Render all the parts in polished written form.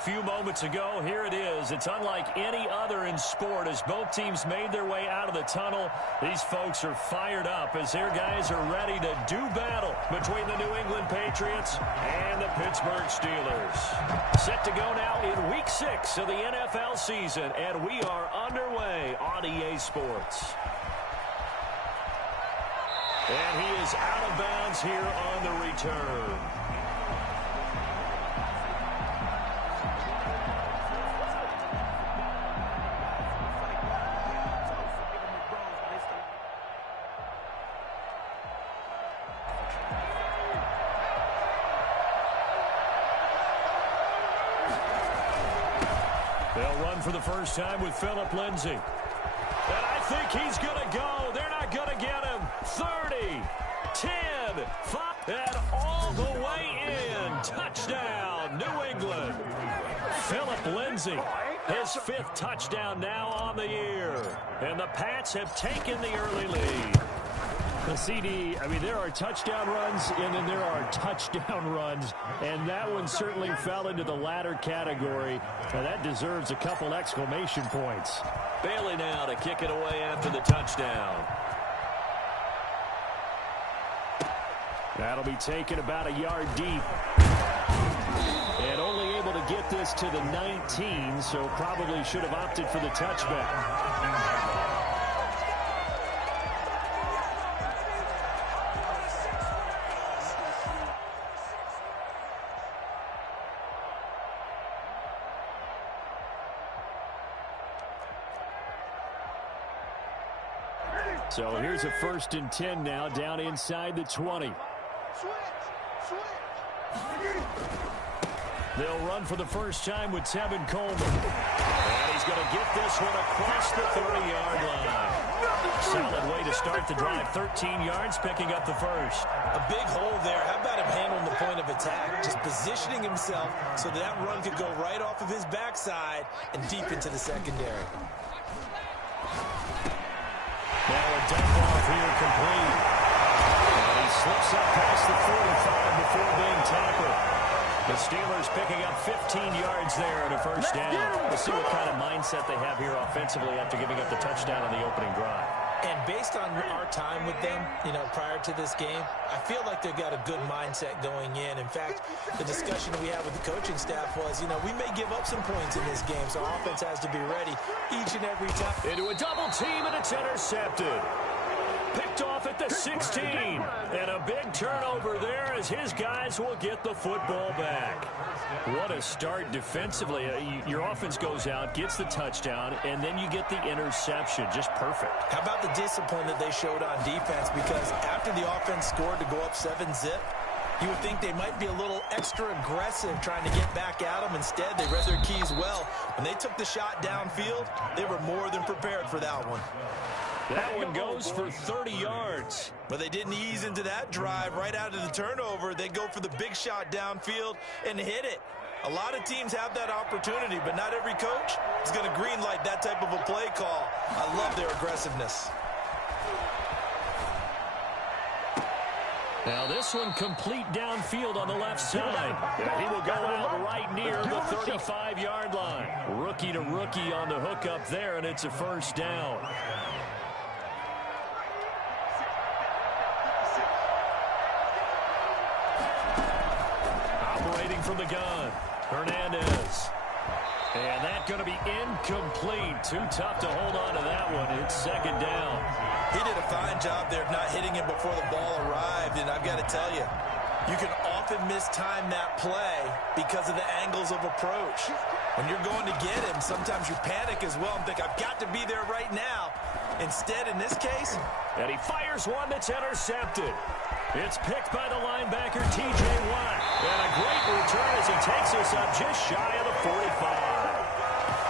few moments ago. Here it is. It's unlike any other in sport as both teams made their way out of the tunnel. These folks are fired up as their guys are ready to do battle between the New England Patriots and the Pittsburgh Steelers. Set to go now in Week 6 of the NFL season, and we are underway on EA Sports. And he is out of bounds here on the return. They'll run for the first time with Phillip Lindsay. And I think he's going to go. They're not going to get him. 30, 10, 5, and all the way in. Touchdown, New England. Phillip Lindsay, his 5th touchdown now on the year. And the Pats have taken the early lead. The CD, I mean, there are touchdown runs, and then there are touchdown runs, and that one certainly fell into the latter category. Now, that deserves a couple exclamation points. Bailey now to kick it away after the touchdown. That'll be taken about a yard deep. And only able to get this to the 19, so probably should have opted for the touchback. So here's a 1st and 10 now, down inside the 20. They'll run for the first time with Tevin Coleman. And he's going to get this one across the 30-yard line. Solid way to start the drive. 13 yards, picking up the first. A big hole there. How about him handling the point of attack? Just positioning himself so that run could go right off of his backside and deep into the secondary. Now a dump off here complete. And he slips up past the 45 before being tackled. The Steelers picking up 15 yards there and a first down. We'll see what kind of mindset they have here offensively after giving up the touchdown on the opening drive. And based on our time with them, you know, prior to this game, I feel like they've got a good mindset going in. In fact, the discussion we had with the coaching staff was, you know, we may give up some points in this game, so our offense has to be ready each and every time. Into a double team, and it's intercepted. Picked off at the 16. And a big turnover there as his guys will get the football back. What a start defensively. Your offense goes out, gets the touchdown, and then you get the interception. Just perfect. How about the discipline that they showed on defense? Because after the offense scored to go up 7-zip, you would think they might be a little extra aggressive trying to get back at them. Instead, they read their keys well. When they took the shot downfield, they were more than prepared for that one. That one goes for 30 yards. But they didn't ease into that drive right out of the turnover. They go for the big shot downfield and hit it. A lot of teams have that opportunity, but not every coach is going to greenlight that type of a play call. I love their aggressiveness. Now this one complete downfield on the left side. He will go out right near the 35-yard line. Rookie to rookie on the hookup there, and it's a first down. Operating from the gun, Hernandez. And that's going to be incomplete. Too tough to hold on to that one. It's 2nd down. He did a fine job there of not hitting him before the ball arrived. And I've got to tell you, you can often mistime that play because of the angles of approach. When you're going to get him, sometimes you panic as well and think, I've got to be there right now. Instead, in this case, and he fires one that's intercepted. It's picked by the linebacker, T.J. Watt. And a great return as he takes us up just shy of the 45.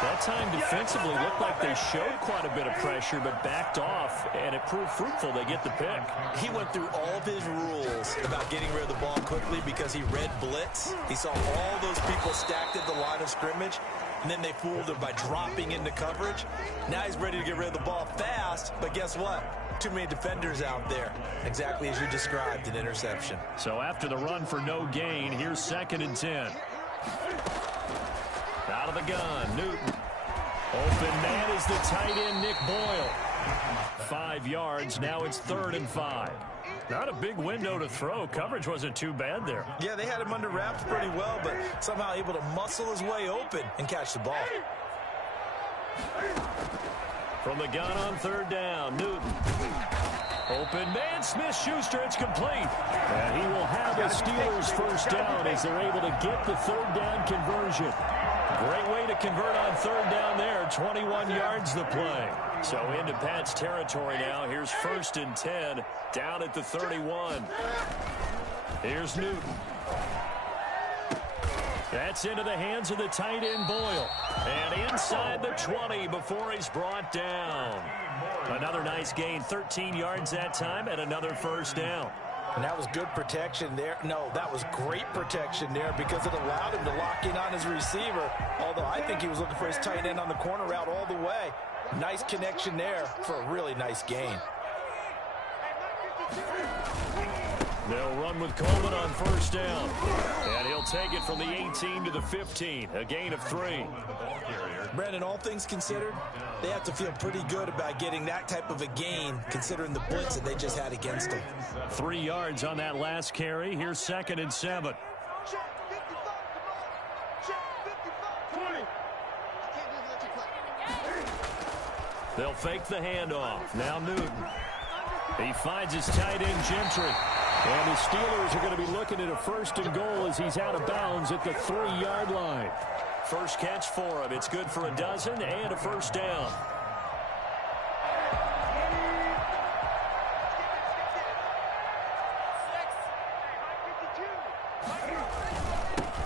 That time defensively looked like they showed quite a bit of pressure but backed off, and it proved fruitful. They get the pick. He went through all of his rules about getting rid of the ball quickly because he read blitz. He saw all those people stacked at the line of scrimmage, and then they fooled him by dropping into coverage. Now he's ready to get rid of the ball fast, but guess what? Too many defenders out there. Exactly as you described, an interception. So after the run for no gain, here's 2nd and 10. of the gun. Newton. Open man is the tight end, Nick Boyle. 5 yards. Now it's 3rd and 5. Not a big window to throw. Coverage wasn't too bad there. Yeah, they had him under wraps pretty well, but somehow able to muscle his way open and catch the ball. From the gun on 3rd down, Newton. Open man, Smith-Schuster, it's complete. And he will have the Steelers' first down as they're able to get the 3rd down conversion. Great way to convert on 3rd down there. 21 yards the play. So into Pat's territory now. Here's 1st and 10 down at the 31. Here's Newton. That's into the hands of the tight end, Boyle. And inside the 20 before he's brought down. Another nice gain, 13 yards that time, and another first down. And that was good protection there. No, that was great protection there because it allowed him to lock in on his receiver. Although I think he was looking for his tight end on the corner route all the way. Nice connection there for a really nice gain. They'll run with Coleman on 1st down. And he'll take it from the 18 to the 15. A gain of 3. Brandon, all things considered, they have to feel pretty good about getting that type of a gain considering the blitz that they just had against them. 3 yards on that last carry. Here's 2nd and 7. They'll fake the handoff. Now Newton. He finds his tight end, Gentry. And the Steelers are going to be looking at a 1st and goal as he's out of bounds at the 3-yard line. First catch for him. It's good for a dozen and a first down.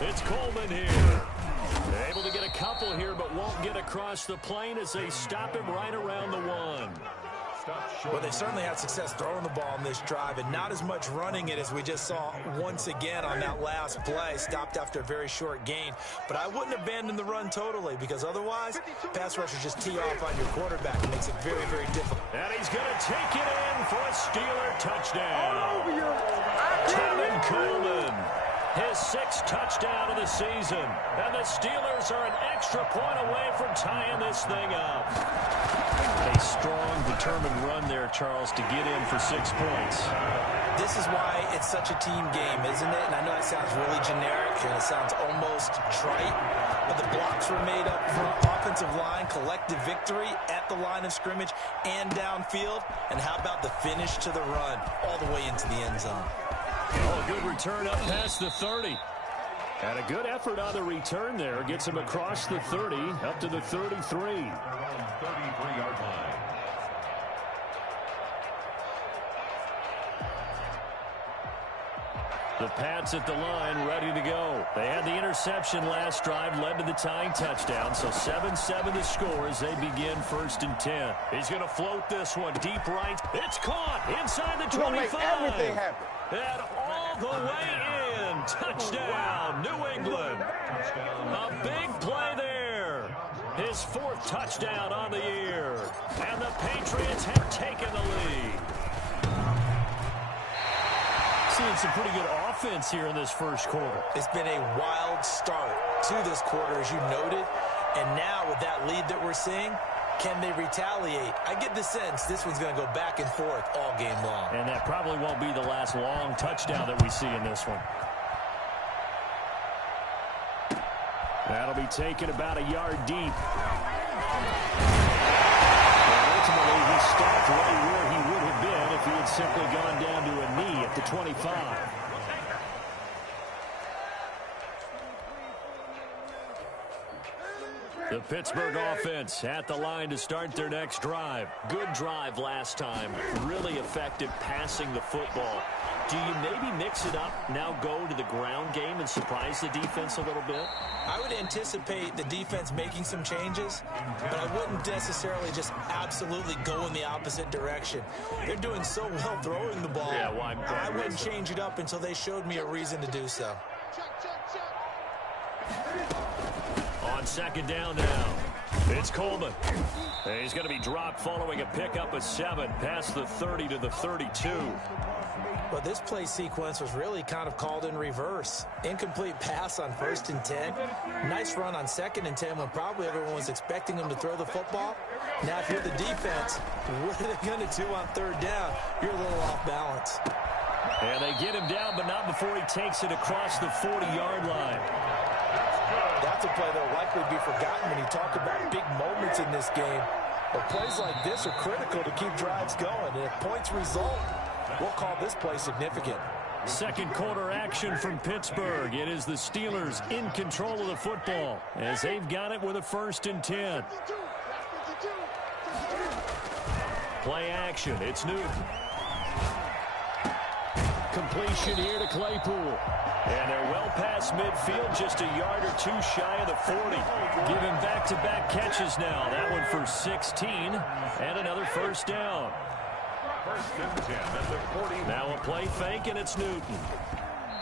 It's Coleman here. They're able to get a couple here, but won't get across the plane as they stop him right around the 1. Well, they certainly had success throwing the ball in this drive and not as much running it as we just saw once again on that last play. Stopped after a very short gain. But I wouldn't abandon the run totally because otherwise, pass rushers just tee off on your quarterback. It makes it very, very difficult. And he's going to take it in for a Steeler touchdown. Tevin Coleman, his 6th touchdown of the season. And the Steelers are an extra point away from tying this thing up. A strong, determined run there, Charles, to get in for 6 points. This is why it's such a team game, isn't it? And I know it sounds really generic and it sounds almost trite, but the blocks were made up front, offensive line, collective victory at the line of scrimmage and downfield. And how about the finish to the run all the way into the end zone? Oh, a good return up past the 30. And a good effort on the return there. Gets him across the 30, up to the 33. 33-yard line. The Pats at the line, ready to go. They had the interception last drive, led to the tying touchdown. So 7-7 the score as they begin 1st and 10. He's going to float this one deep right. It's caught inside the 25. Make everything happen. And all the way in. Touchdown, New England. A big play there. His 4th touchdown on the year. And the Patriots have taken the lead. Seeing some pretty good offense here in this first quarter. It's been a wild start to this quarter, as you noted. And now with that lead that we're seeing, can they retaliate? I get the sense this one's going to go back and forth all game long. And that probably won't be the last long touchdown that we see in this one. That'll be taken about a yard deep. And ultimately, he stopped right where he would have been if he had simply gone down to a knee at the 25. The Pittsburgh offense at the line to start their next drive. Good drive last time. Really effective passing the football. Do you maybe mix it up, now go to the ground game and surprise the defense a little bit? I would anticipate the defense making some changes, but I wouldn't necessarily just absolutely go in the opposite direction. They're doing so well throwing the ball. Yeah, I wouldn't change it up until they showed me a reason to do so. On 2nd down now, it's Coleman. And he's going to be dropped following a pickup of 7 past the 30 to the 32. Well, this play sequence was really kind of called in reverse. Incomplete pass on 1st and 10. Nice run on 2nd and 10 when probably everyone was expecting him to throw the football. Now, if you're the defense, what are they going to do on 3rd down? You're a little off balance. And they get him down, but not before he takes it across the 40-yard line. That's a play that will likely be forgotten when you talk about big moments in this game. But plays like this are critical to keep drives going. And if points result, we'll call this play significant. Second quarter action from Pittsburgh. It is the Steelers in control of the football as they've got it with a 1st and 10. Play action. It's Newton. Completion here to Claypool. And they're well past midfield, just a yard or 2 shy of the 40. Giving back-to-back catches now. That one for 16 and another 1st down. 1st and 10 at the 40. Now a play fake, and it's Newton.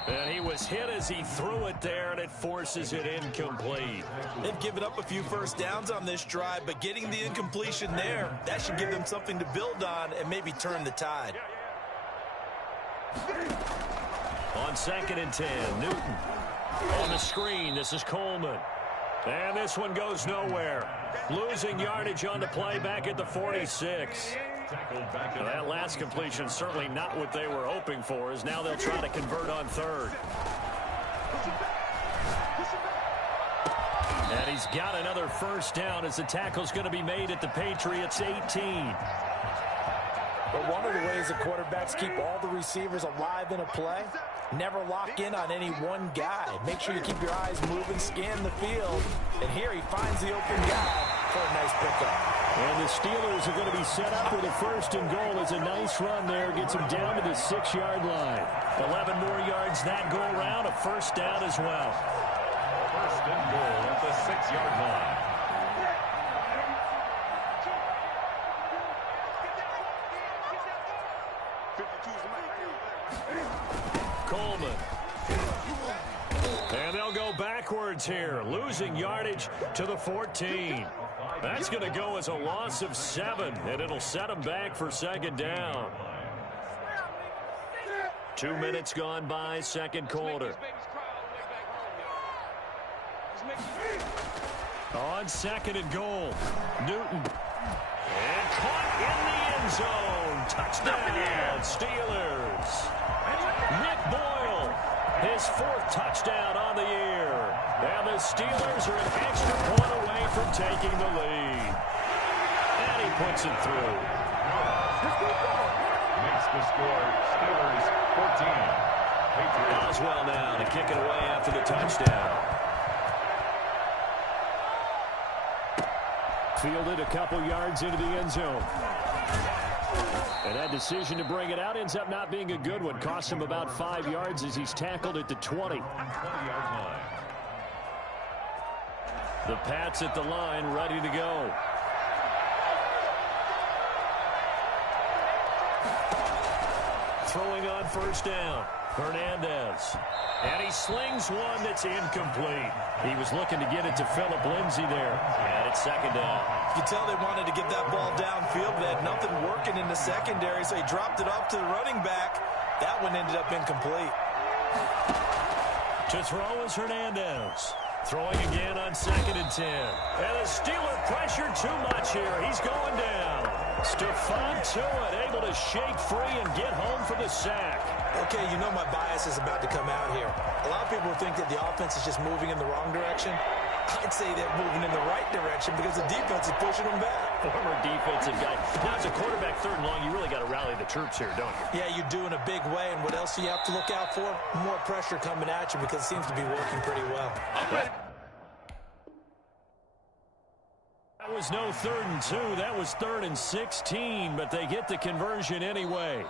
And he was hit as he threw it there, and it forces it incomplete. They've given up a few 1st downs on this drive, but getting the incompletion there, that should give them something to build on and maybe turn the tide. On 2nd and 10, Newton. On the screen, this is Coleman. And this one goes nowhere. Losing yardage on the play back at the 46. Now that last completion certainly not what they were hoping for, as now they'll try to convert on 3rd. And he's got another 1st down as the tackle's going to be made at the Patriots 18. But one of the ways the quarterbacks keep all the receivers alive in a play, never lock in on any one guy. Make sure you keep your eyes moving, scan the field, and here he finds the open guy for a nice pickup. And the Steelers are going to be set up with a 1st and goal. It's a nice run there. Gets him down to the 6-yard line. 11 more yards that go around. A 1st down as well. 1st and goal at the 6-yard line. Coleman. And they'll go backwards here, losing yardage to the 14. That's going to go as a loss of 7, and it'll set them back for 2nd down. 2 minutes gone by, 2nd quarter. On 2nd and goal, Newton. And caught in the end zone. Touchdown, Steelers. Nick Boyle, his 4th touchdown on the year. And the Steelers are an extra point away from taking the lead. And he puts it through. Makes the score Steelers 14. Patriots. Oswell now to kick it away after the touchdown. Fielded a couple yards into the end zone. And that decision to bring it out ends up not being a good one. Costs him about 5 yards as he's tackled at the 20. 20-yard line. The Pats at the line, ready to go. Throwing on 1st down, Hernandez. And he slings one that's incomplete. He was looking to get it to Philip Lindsay there. And it's 2nd down. You can tell they wanted to get that ball downfield, but they had nothing working in the secondary, so he dropped it off to the running back. That one ended up incomplete. To throw is Hernandez. Throwing again on 2nd and 10. And the Steeler pressure too much here. He's going down. Stephon Tuitt able to shake free and get home for the sack. Okay, you know my bias is about to come out here. A lot of people think that the offense is just moving in the wrong direction. I'd say they're moving in the right direction because the defense is pushing them back. Former defensive guy. Now, as a quarterback 3rd and long, you really got to rally the troops here, don't you? Yeah, you do in a big way. And what else do you have to look out for? More pressure coming at you because it seems to be working pretty well. That was no 3rd and 2. That was 3rd and 16, but they get the conversion anyway.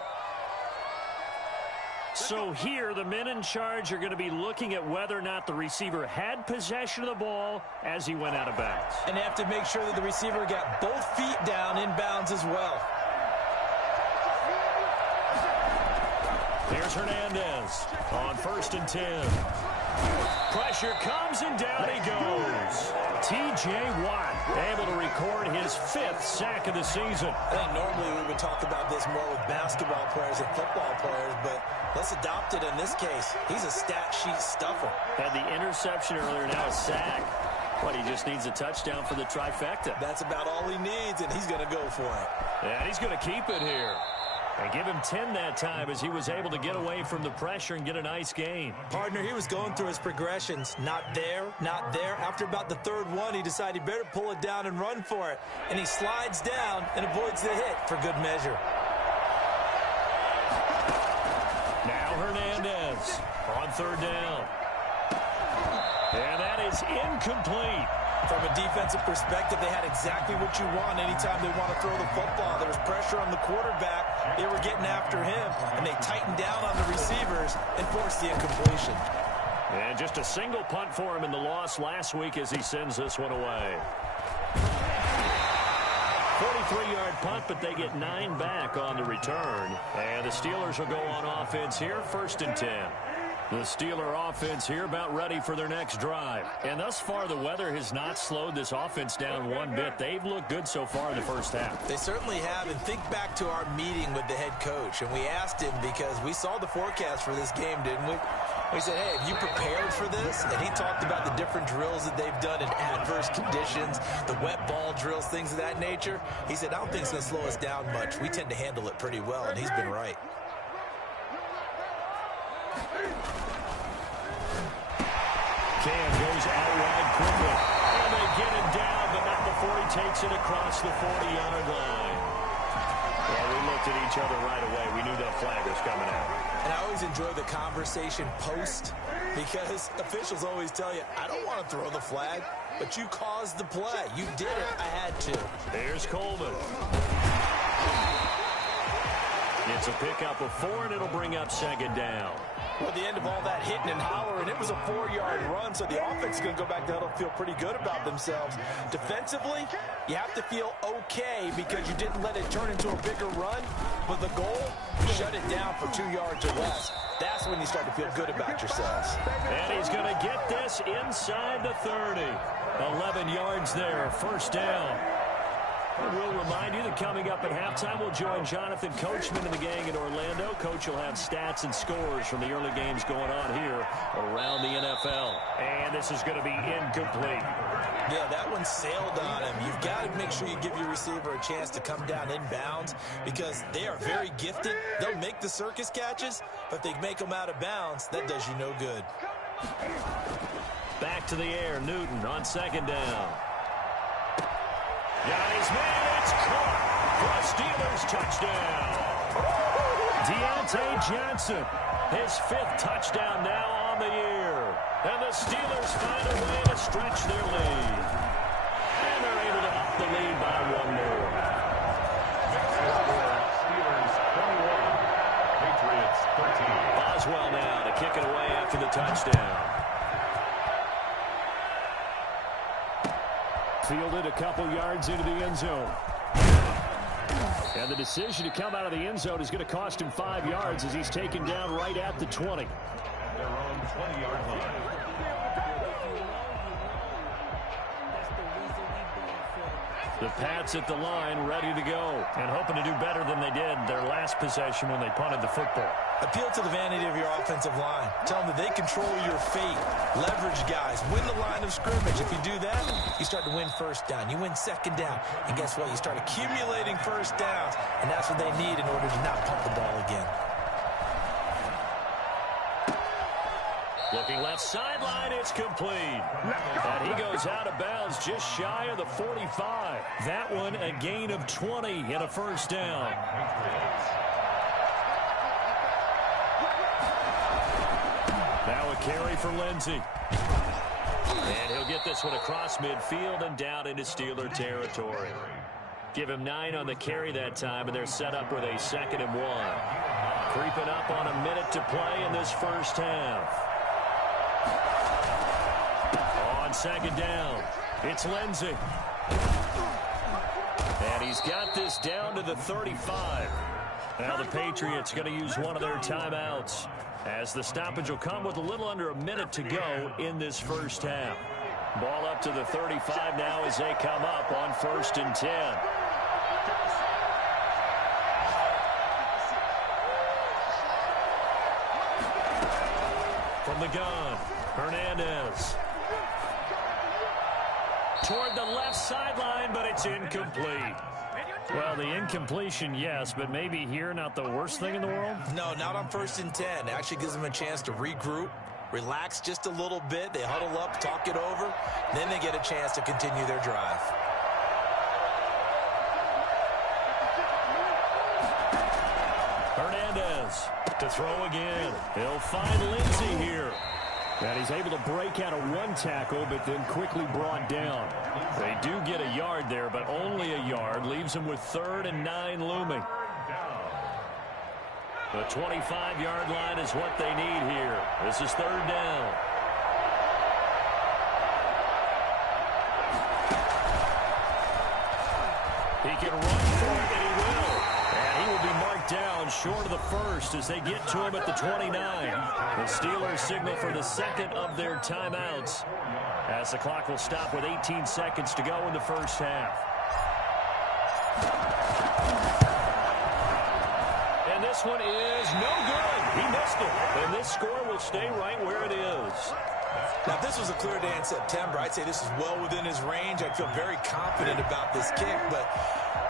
So here, the men in charge are going to be looking at whether or not the receiver had possession of the ball as he went out of bounds. And they have to make sure that the receiver got both feet down in bounds as well. Here's Hernandez on 1st and 10. Pressure comes and down he goes. T.J. Watt Able to record his 5th sack of the season. I think normally we would talk about this more with basketball players and football players, but let's adopt it in this case. He's a stat sheet stuffer. Had the interception earlier, now a sack. But he just needs a touchdown for the trifecta. That's about all he needs, and he's going to go for it. And he's going to keep it here. And give him 10 that time as he was able to get away from the pressure and get a nice gain. Partner, he was going through his progressions. Not there, not there. After about the third one, he decided he better pull it down and run for it. And he slides down and avoids the hit for good measure. Now Hernandez on 3rd down. And that is incomplete. From a defensive perspective, they had exactly what you want anytime they want to throw the football. There was pressure on the quarterback. They were getting after him, and they tightened down on the receivers and forced the incompletion. And just a single punt for him in the loss last week as he sends this one away. 43-yard punt, but they get 9 back on the return. And the Steelers will go on offense here, 1st and 10. The Steeler offense here about ready for their next drive. And thus far, the weather has not slowed this offense down one bit. They've looked good so far in the first half. They certainly have. And think back to our meeting with the head coach. And we asked him because we saw the forecast for this game, didn't we? We said, hey, have you prepared for this? And he talked about the different drills that they've done in adverse conditions, the wet ball drills, things of that nature. He said, I don't think it's going to slow us down much. We tend to handle it pretty well, and he's been right. Cam goes out wide quickly. And they get him down, but not before he takes it across the 40-yard line. Well, we looked at each other right away. We knew that flag was coming out. And I always enjoy the conversation post because officials always tell you, I don't want to throw the flag, but you caused the play. You did it. I had to. Here's Coleman. It's a pickup of 4, and it'll bring up 2nd down. Well, at the end of all that hitting and hollering, it was a 4-yard run, so the offense is going to go back down and feel pretty good about themselves. Defensively, you have to feel okay because you didn't let it turn into a bigger run, but the goal, shut it down for 2 yards or less. That's when you start to feel good about yourselves. And he's going to get this inside the 30. 11 yards there, 1st down. We'll remind you that coming up at halftime, we'll join Jonathan Coachman and the gang in Orlando. Coach will have stats and scores from the early games going on here around the NFL. And this is going to be incomplete. Yeah, that one sailed on him. You've got to make sure you give your receiver a chance to come down inbounds because they are very gifted. They'll make the circus catches, but if they make them out of bounds, that does you no good. Back to the air, Newton on 2nd down. Got his man, it's caught for a Steelers touchdown. Deontay Johnson, his 5th touchdown now on the year. And the Steelers find a way to stretch their lead. And they're able to up the lead by 1 more. Steelers 21, Patriots 13. Boswell now to kick it away after the touchdown. Fielded a couple yards into the end zone. And the decision to come out of the end zone is going to cost him 5 yards as he's taken down right at the 20. Their own 20-yard line. The Pats at the line, ready to go, and hoping to do better than they did their last possession when they punted the football. Appeal to the vanity of your offensive line. Tell them that they control your fate. Leverage guys. Win the line of scrimmage. If you do that, you start to win 1st down. You win 2nd down. And guess what? You start accumulating 1st downs. And that's what they need in order to not pump the ball again. Looking left sideline, it's complete. And he goes out of bounds just shy of the 45. That one a gain of 20 and a 1st down. Now a carry for Lindsey. And he'll get this one across midfield and down into Steeler territory. Give him 9 on the carry that time, and they're set up with a 2nd and 1. Creeping up on a minute to play in this first half. On 2nd down, it's Lindsey. And he's got this down to the 35. Now the Patriots going to use one of their timeouts as the stoppage will come with a little under a minute to go in this first half. Ball up to the 35 now as they come up on 1st and 10. From the gun, Hernandez. Toward the left sideline, but it's incomplete. Well, the incompletion, yes, but maybe here not the worst thing in the world? No, not on 1st and 10. It actually gives them a chance to regroup, relax just a little bit. They huddle up, talk it over. Then they get a chance to continue their drive. Hernandez to throw again. He'll find Lindsey here. And he's able to break out of one tackle, but then quickly brought down. They do get a yard there, but only a yard. Leaves them with 3rd and 9 looming. The 25-yard line is what they need here. This is 3rd down. He can run for it, and he will. And he will be marked down short of the 1st as they get to him at the 29. The Steelers signal for the 2nd of their timeouts as the clock will stop with 18 seconds to go in the 1st half. And this one is no good. He missed it. And this score will stay right where it is. Now, if this was a clear day in September, I'd say this is well within his range. I'd feel very confident about this kick, but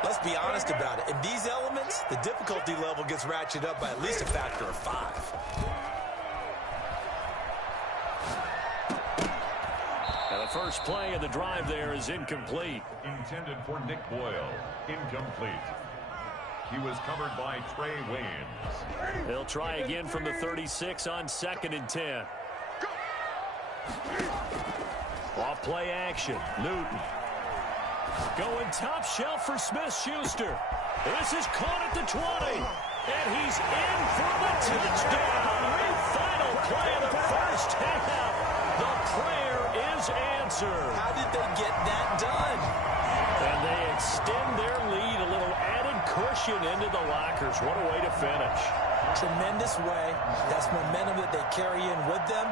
let's be honest about it. In these elements, the difficulty level gets ratcheted up by at least a factor of 5. Now, the first play of the drive there is incomplete. Intended for Nick Boyle. Incomplete. He was covered by Trey Waynes. They'll try again from the 36 on 2nd and 10. Off play action. Newton. Going top shelf for Smith-Schuster. This is caught at the 20. And he's in for the touchdown. Final play of the 1st half. The prayer is answered. How did they get that done? And they extend their lead, a little added cushion into the lockers. What a way to finish. Tremendous way. That's momentum that they carry in with them.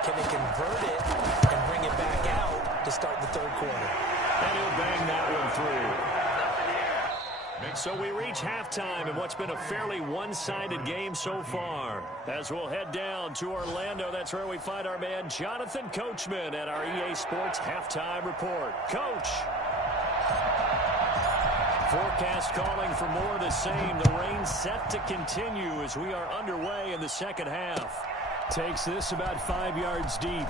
Can they convert it and bring it back out to start the 3rd quarter? And he'll bang that one through. So we reach halftime in what's been a fairly one-sided game so far. As we'll head down to Orlando, that's where we find our man Jonathan Coachman at our EA Sports Halftime Report. Coach. Forecast calling for more of the same. The rain set to continue as we are underway in the 2nd half. Takes this about 5 yards deep.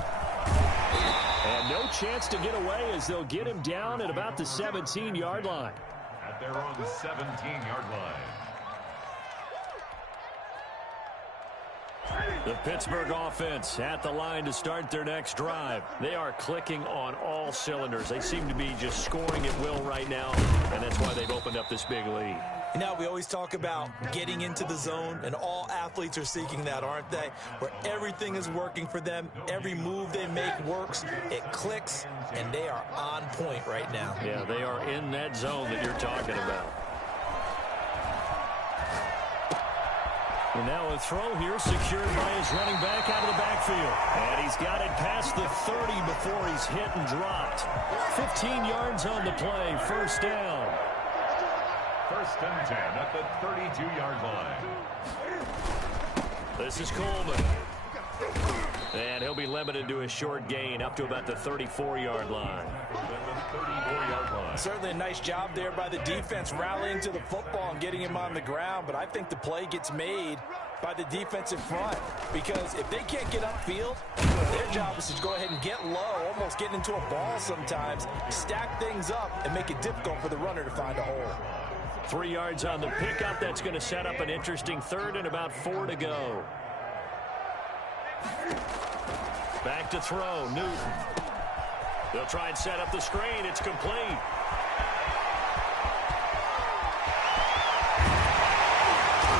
And no chance to get away as they'll get him down at about the 17-yard line. At their own 17-yard line. The Pittsburgh offense at the line to start their next drive. They are clicking on all cylinders. They seem to be just scoring at will right now, and that's why they've opened up this big lead. You know, we always talk about getting into the zone, and all athletes are seeking that, aren't they? Where everything is working for them, every move they make works, it clicks, and they are on point right now. Yeah, they are in that zone that you're talking about. And now a throw here secured by his running back out of the backfield. And he's got it past the 30 before he's hit and dropped. 15 yards on the play, 1st down. 1st and 10 at the 32-yard line. This is Coleman. And he'll be limited to a short gain up to about the 34-yard line. Certainly a nice job there by the defense rallying to the football and getting him on the ground, but I think the play gets made by the defensive front because if they can't get upfield, their job is to go ahead and get low, almost get into a ball sometimes, stack things up, and make it difficult for the runner to find a hole. 3 yards on the pickup. That's going to set up an interesting 3rd and about 4 to go. Back to throw, Newton. They'll try and set up the screen. It's complete.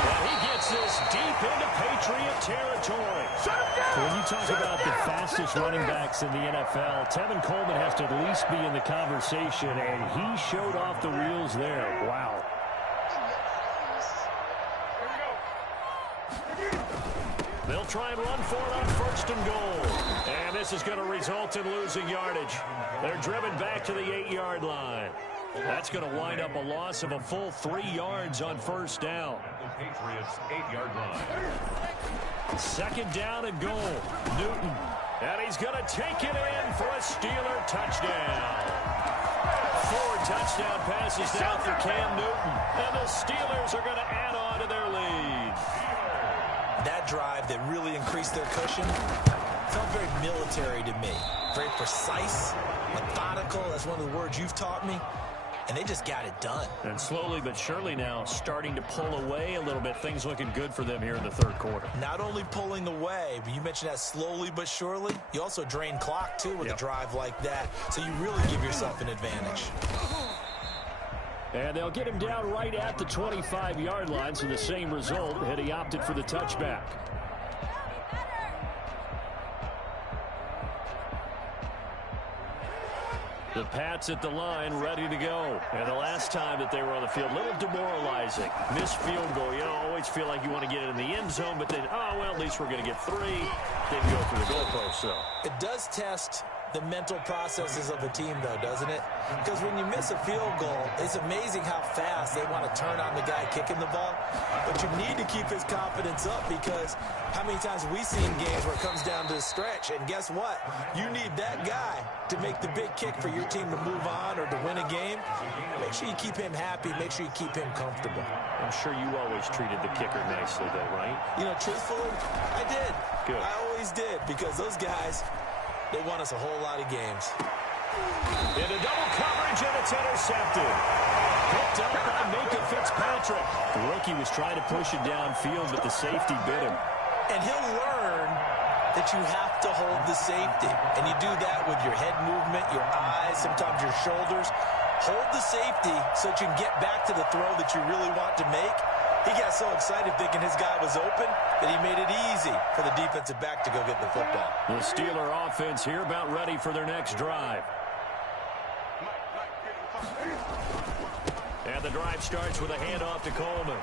And he gets this deep into Patriot territory. When you talk about the fastest running backs in the NFL, Tevin Coleman has to at least be in the conversation, and he showed off the wheels there. Wow. They'll try and run for it on 1st and goal. And this is going to result in losing yardage. They're driven back to the 8-yard line. That's going to wind up a loss of a full 3 yards on 1st down. The Patriots' 8-yard line. 2nd down and goal. Newton. And he's going to take it in for a Steeler touchdown. 4 touchdown passes down for Cam Newton. And the Steelers are going to add on to their lead. That drive that really increased their cushion felt very military to me. Very precise, methodical. That's one of the words you've taught me. And they just got it done. And slowly but surely now starting to pull away a little bit. Things looking good for them here in the 3rd quarter. Not only pulling away, but you mentioned that slowly but surely. You also drain clock, too, with a drive like that. So you really give yourself an advantage. And they'll get him down right at the 25-yard line, so the same result had he opted for the touchback. The Pats at the line, ready to go. And the last time that they were on the field, a little demoralizing. Missed field goal. You always feel like you want to get it in the end zone, but then, oh, well, at least we're going to get 3. Didn't go through the goalpost, so. It does test the mental processes of a team, though, doesn't it? Because when you miss a field goal, it's amazing how fast they want to turn on the guy kicking the ball. But you need to keep his confidence up, because how many times have we seen games where it comes down to the stretch, and guess what? You need that guy to make the big kick for your team to move on or to win a game. Make sure you keep him happy. Make sure you keep him comfortable. I'm sure you always treated the kicker nicely, though, right? You know, truthfully, I did. Good. I always did, because those guys, they won us a whole lot of games. Into double coverage, and it's intercepted. Picked up by Minka Fitzpatrick. The rookie was trying to push it downfield, but the safety bit him. And he'll learn that you have to hold the safety. And you do that with your head movement, your eyes, sometimes your shoulders. Hold the safety so that you can get back to the throw that you really want to make. He got so excited thinking his guy was open that he made it easy for the defensive back to go get the football. The Steeler offense here about ready for their next drive. And the drive starts with a handoff to Coleman.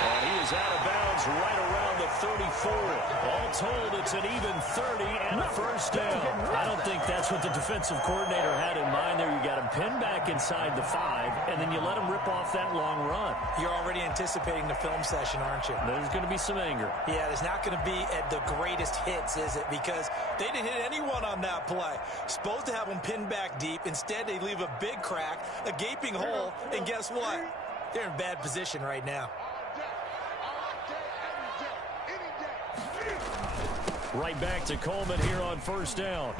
And he is out of bounds right around the 34. All told, it's an even 30 and a 1st down. I don't think that's what the defensive coordinator had in mind there. You got him pinned back inside the 5, and then you let him rip off that long run. You're already anticipating the film session, aren't you? There's going to be some anger. Yeah, there's not going to be at the greatest hits, is it? Because they didn't hit anyone on that play. Supposed to have them pinned back deep. Instead, they leave a big crack, a gaping hole, and guess what? They're in bad position right now. Right back to Coleman here on 1st down.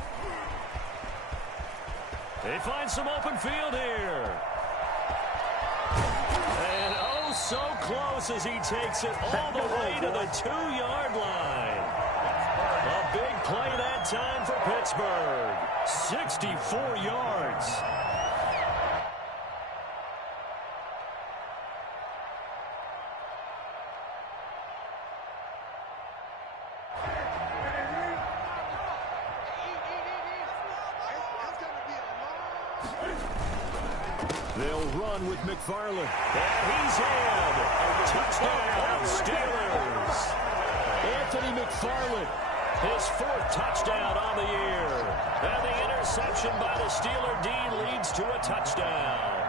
They find some open field here. And oh, so close as he takes it all the way to the 2-yard line. A big play that time for Pittsburgh. 64 yards. They'll run with McFarland. And he's in. Touchdown, Steelers. Anthony McFarland, his 4th touchdown on the year. And the interception by the Steeler D leads to a touchdown.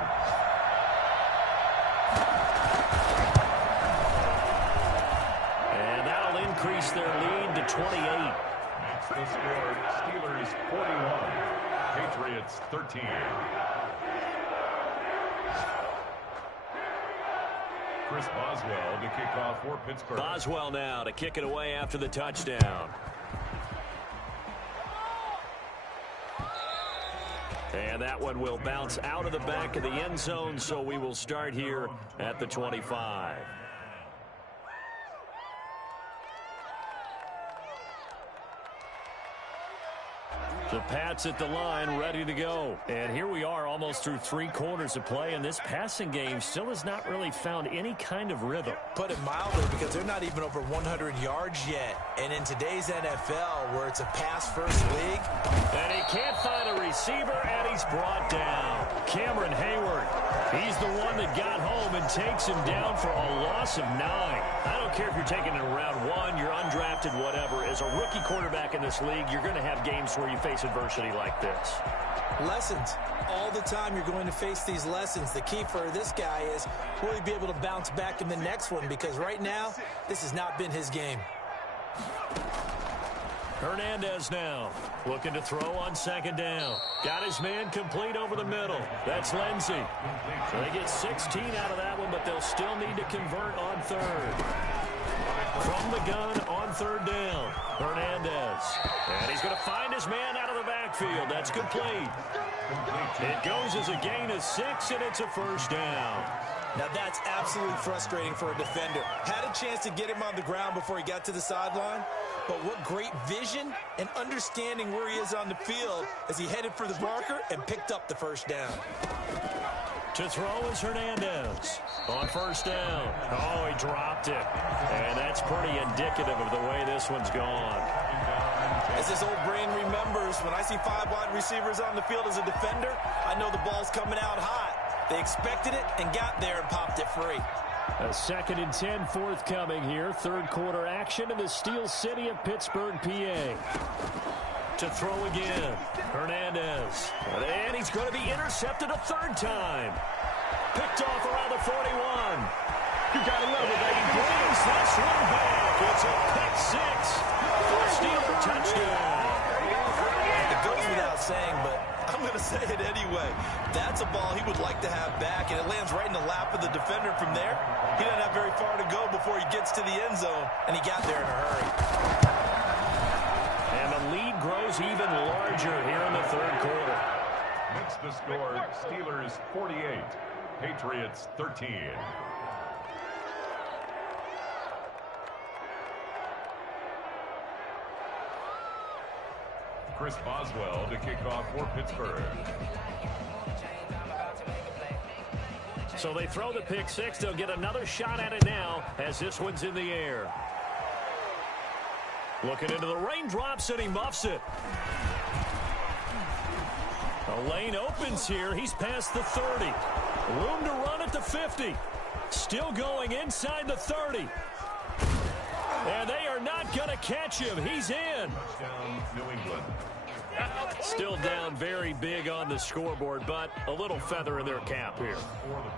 And that'll increase their lead to 28. Makes the score Steelers 41, Patriots 13. Chris Boswell to kick off for Pittsburgh. Boswell now to kick it away after the touchdown. And that one will bounce out of the back of the end zone, so we will start here at the 25. The Pats at the line, ready to go. And here we are almost through 3 quarters of play, and this passing game still has not really found any kind of rhythm. Put it mildly, because they're not even over 100 yards yet. And in today's NFL, where it's a pass-first league, and he can't find a receiver, and he's brought down. Cameron Hayward, he's the one that got home and takes him down for a loss of 9. I don't care if you're taking it in round 1, you're undrafted, whatever. As a rookie quarterback in this league, you're going to have games where you face adversity like this. Lessons. All the time you're going to face these lessons. The key for this guy is, will he be able to bounce back in the next one? Because right now, this has not been his game. Hernandez now looking to throw on second down. Got his man complete over the middle. That's Lindsey. So they get 16 out of that one, but they'll still need to convert on third. From the gun on third down, Hernandez. And he's going to find his man out of the backfield. That's complete. It goes as a gain of 6, and it's a first down. Now that's absolutely frustrating for a defender. Had a chance to get him on the ground before he got to the sideline, but what great vision and understanding where he is on the field as he headed for the marker and picked up the first down. To throw is Hernandez on first down. Oh, he dropped it. And that's pretty indicative of the way this one's gone. As his old brain remembers, when I see 5 wide receivers on the field as a defender, I know the ball's coming out hot. They expected it and got there and popped it free. A 2nd and 10 forthcoming here. Third quarter action in the Steel City of Pittsburgh, PA. To throw again, Hernandez. And he's going to be intercepted a third time. Picked off around the 41. You got to love it, baby. He brings this one back. It's a pick 6 for a Steeler touchdown. It goes without saying, but I'm going to say it anyway. That's a ball he would like to have back, and it lands right in the lap of the defender from there. He doesn't have very far to go before he gets to the end zone, and he got there in a hurry. And the lead grows even larger here in the third quarter. Makes the score Steelers 48, Patriots 13. Chris Boswell to kick off for Pittsburgh. So they throw the pick 6. They'll get another shot at it now as this one's in the air. Looking into the raindrops, and he muffs it. A lane opens here. He's past the 30. Room to run at the 50. Still going inside the 30. And they are not going to catch him. He's in. Touchdown, New England. Still down very big on the scoreboard, but a little feather in their cap here.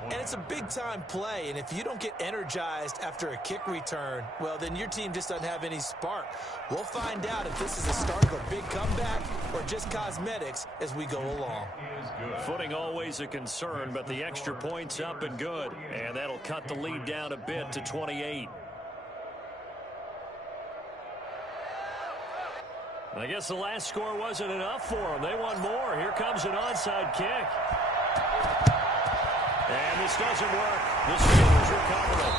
And it's a big-time play, and if you don't get energized after a kick return, well, then your team just doesn't have any spark. We'll find out if this is the start of a big comeback or just cosmetics as we go along. Footing always a concern, but the extra point's up and good, and that'll cut the lead down a bit to 28. I guess the last score wasn't enough for them. They want more. Here comes an onside kick. And this doesn't work. The Steelers recover it.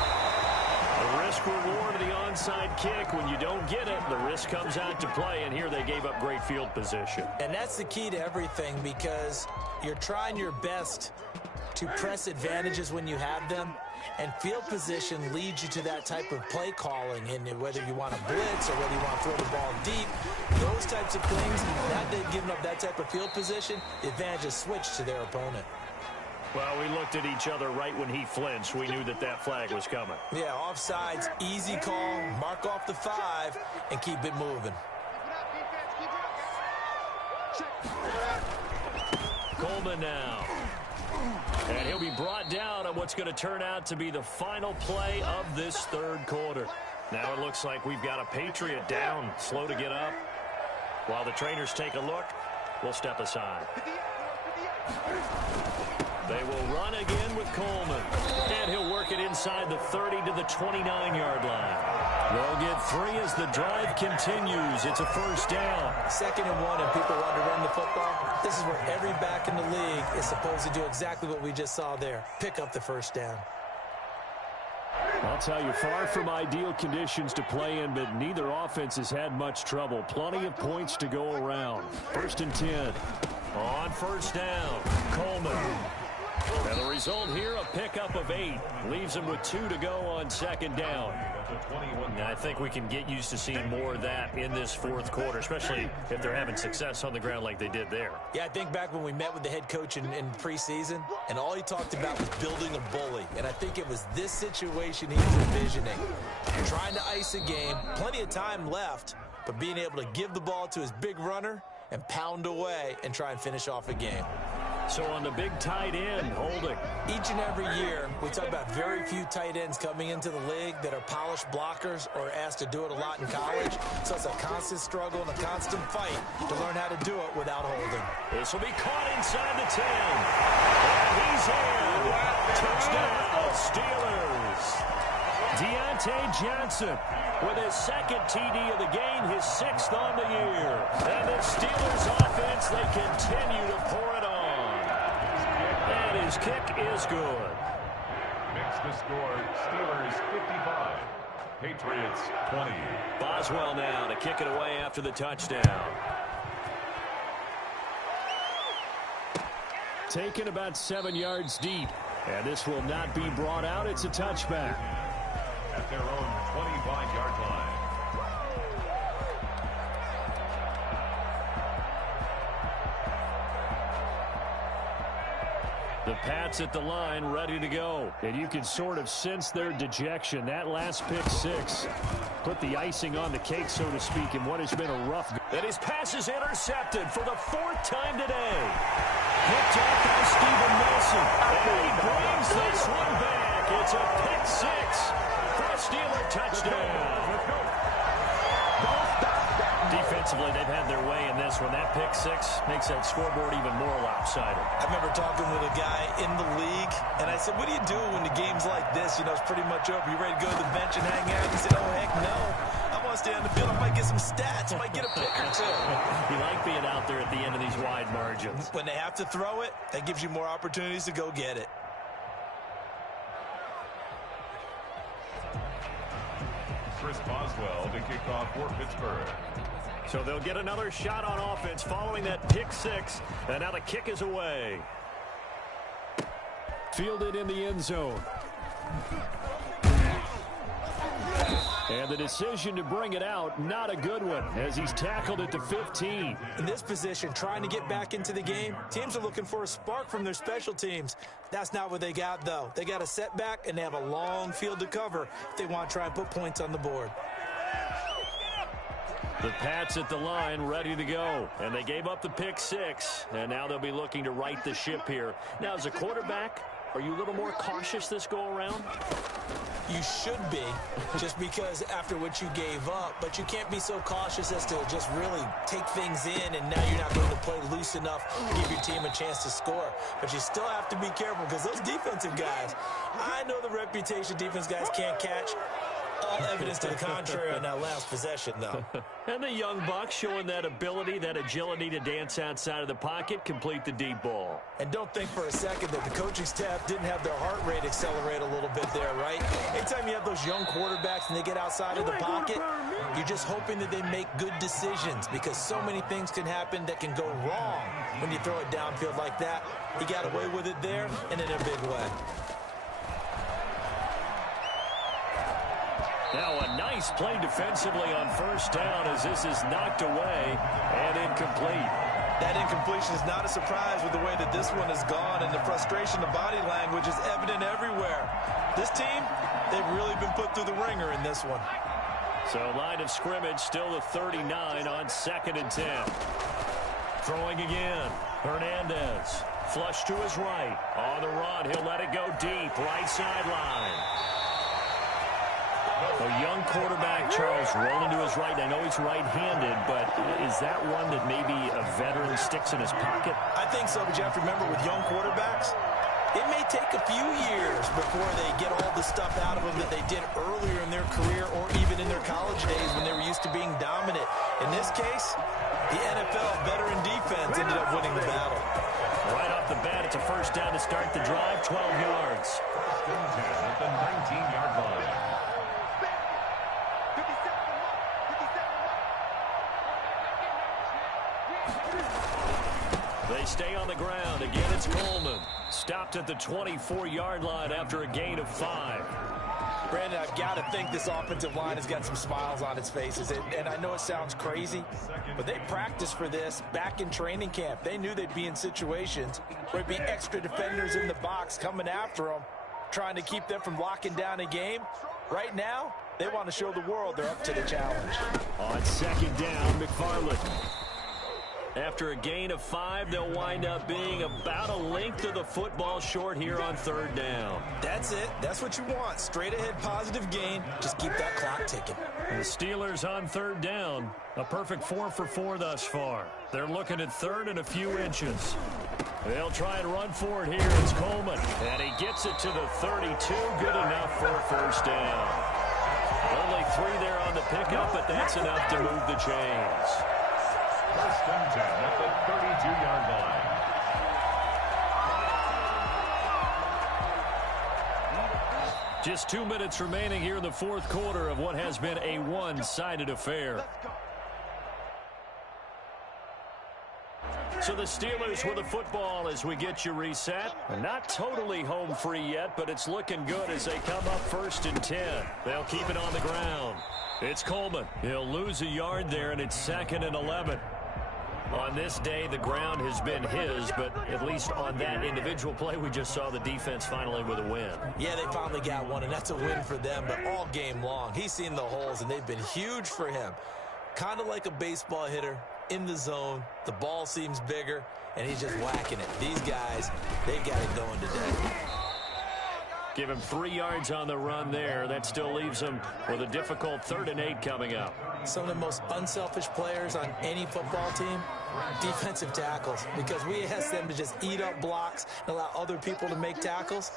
The risk-reward of the onside kick. When you don't get it, the risk comes out to play, and here they gave up great field position. And that's the key to everything, because you're trying your best to press advantages when you have them, and field position leads you to that type of play calling, and whether you want to blitz or whether you want to throw the ball deep, those types of things, now they've given up that type of field position, the advantage is switched to their opponent. Well, we looked at each other right when he flinched. We knew that that flag was coming. Yeah, offsides, easy call, mark off the 5, and keep it moving. Coleman now. And he'll be brought down on what's going to turn out to be the final play of this third quarter. Now it looks like we've got a Patriot down, slow to get up. While the trainers take a look, we'll step aside. They will run again with Coleman. And he'll work it inside the 30 to the 29-yard line. They'll get 3 as the drive continues. It's a first down. 2nd and 1, and people want to run the football. This is where every back in the league is supposed to do exactly what we just saw there. Pick up the first down. I'll tell you, far from ideal conditions to play in, but neither offense has had much trouble. Plenty of points to go around. 1st and 10. On first down, Coleman. And the result here, a pickup of 8. Leaves them with 2 to go on second down. And I think we can get used to seeing more of that in this fourth quarter, especially if they're having success on the ground like they did there. Yeah, I think back when we met with the head coach in preseason, and all he talked about was building a bully. And I think it was this situation he was envisioning. Trying to ice a game, plenty of time left, but being able to give the ball to his big runner and pound away and try and finish off a game. So on the big tight end, holding. Each and every year, we talk about very few tight ends coming into the league that are polished blockers or asked to do it a lot in college. So it's a constant struggle and a constant fight to learn how to do it without holding. This will be caught inside the 10. And he's in. Touchdown, Steelers. Deontay Johnson with his second TD of the game, his 6th on the year. And the Steelers offense, they continue to pour it on. And his kick is good. Makes the score Steelers 55, Patriots 20. Boswell now to kick it away after the touchdown. Taken about 7 yards deep. And this will not be brought out. It's a touchback. At their own 25-yard line. The Pats at the line, ready to go. And you can sort of sense their dejection. That last pick 6 put the icing on the cake, so to speak, in what has been a rough. And his pass is intercepted for the 4th time today. Picked off by Steven Nelson. And he brings this one back. It's a pick 6 for a Steeler touchdown. Defensively, they've had their way in this one. That pick 6 makes that scoreboard even more lopsided. I remember talking with a guy in the league, and I said, what do you do when the game's like this? You know, it's pretty much over. You ready to go to the bench and hang out? He said, oh, heck no. I want to stay on the field. I might get some stats. I might get a pick or 2. You like being out there at the end of these wide margins. When they have to throw it, that gives you more opportunities to go get it. Chris Boswell to kick off for Pittsburgh. So they'll get another shot on offense following that pick 6. And now the kick is away. Fielded in the end zone. And the decision to bring it out, not a good one, as he's tackled at the 15. In this position, trying to get back into the game, teams are looking for a spark from their special teams. That's not what they got, though. They got a setback, and they have a long field to cover if they want to try and put points on the board. The Pats at the line, ready to go. And they gave up the pick 6, and now they'll be looking to right the ship here. Now, as a quarterback, are you a little more cautious this go-around? You should be, just because after what you gave up, but you can't be so cautious as to just really take things in, and now you're not going to play loose enough to give your team a chance to score. But you still have to be careful, because those defensive guys, I know the reputation defense guys can't catch. All evidence to the contrary on that last possession, though. And the young bucks showing that ability, that agility to dance outside of the pocket, complete the deep ball. And don't think for a second that the coaching staff didn't have their heart rate accelerate a little bit there, right? Anytime you have those young quarterbacks and they get outside of the pocket, you're just hoping that they make good decisions, because so many things can happen that can go wrong when you throw it downfield like that. He got away with it there and in a big way. Now a nice play defensively on first down as this is knocked away and incomplete. That incompletion is not a surprise with the way that this one has gone, and the frustration, the body language is evident everywhere. This team, they've really been put through the ringer in this one. So line of scrimmage still the 39 on 2nd and 10. Throwing again. Hernandez. Flush to his right. On the run. He'll let it go deep. Right sideline. A young quarterback, Charles, rolling to his right. I know he's right-handed, but is that one that maybe a veteran sticks in his pocket? I think so, but you have to remember with young quarterbacks, it may take a few years before they get all the stuff out of them that they did earlier in their career or even in their college days when they were used to being dominant. In this case, the NFL veteran defense ended up winning the battle. Right off the bat, it's a first down to start the drive, 12 yards. At the 19-yard line. They stay on the ground. Again, it's Coleman. Stopped at the 24-yard line after a gain of 5. Brandon, I've got to think this offensive line has got some smiles on its faces. And I know it sounds crazy, but they practiced for this back in training camp. They knew they'd be in situations where there'd be extra defenders in the box coming after them, trying to keep them from locking down a game. Right now, they want to show the world they're up to the challenge. On second down, McFarland. After a gain of 5, they'll wind up being about a length of the football short here on third down. That's it. That's what you want. Straight ahead positive gain. Just keep that clock ticking. And the Steelers on third down. A perfect 4 for 4 thus far. They're looking at third and a few inches. They'll try and run for it here. It's Coleman. And he gets it to the 32. Good enough for a first down. Only 3 there on the pickup, but that's enough to move the chains. First and 10 at the 32-yard line. Just 2 minutes remaining here in the fourth quarter of what has been a one-sided affair. So the Steelers with the football as we get you reset. Not totally home free yet, but it's looking good as they come up first and 10. They'll keep it on the ground. It's Coleman. He'll lose a yard there, and it's 2nd and 11. On this day, the ground has been his, but at least on that individual play, we just saw the defense finally with a win. Yeah, they finally got one, and that's a win for them, but all game long, he's seen the holes, and they've been huge for him. Kind of like a baseball hitter in the zone. The ball seems bigger, and he's just whacking it. These guys, they've got it going today. Give him 3 yards on the run there. That still leaves him with a difficult 3rd and 8 coming up. Some of the most unselfish players on any football team, defensive tackles, because we ask them to just eat up blocks and allow other people to make tackles.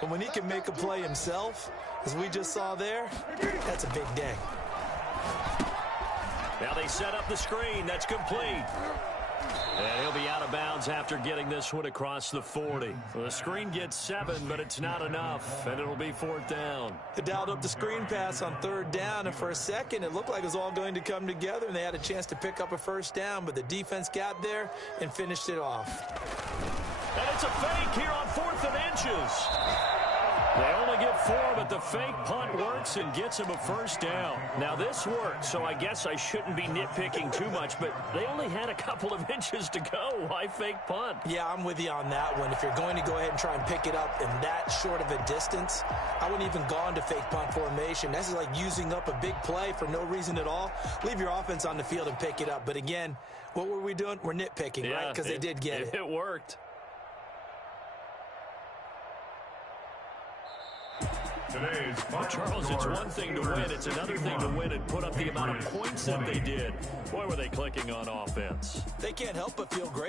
But when he can make a play himself, as we just saw there, that's a big day. Now they set up the screen. That's complete. And he'll be out of bounds after getting this one across the 40. Well, the screen gets 7, but it's not enough, and it'll be 4th down. They dialed up the screen pass on 3rd down, and for a second, it looked like it was all going to come together, and they had a chance to pick up a first down, but the defense got there and finished it off. And it's a fake here on 4th and inches. They only get 4, but the fake punt works and gets him a first down. Now, this works, so I guess I shouldn't be nitpicking too much, but they only had a couple of inches to go. Why fake punt? Yeah, I'm with you on that one. If you're going to go ahead and try and pick it up in that short of a distance, I wouldn't even go into fake punt formation. This is like using up a big play for no reason at all. Leave your offense on the field and pick it up. But again, what were we doing? We're nitpicking, right? Because they did get it. It worked. Charles, it's one thing to win. It's another thing to win and put up the amount of points that they did. Boy, were they clicking on offense. They can't help but feel great